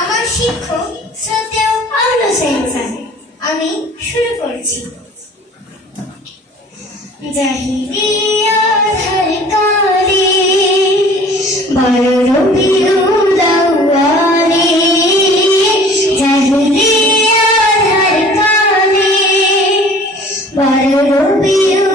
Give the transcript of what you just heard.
আমার শিক্ষক শ্রদ্ধেয় সেন সেনসান আমি শুরু করছি। জাহিরিয়া ধার কালে বড় রবিউ But it'll be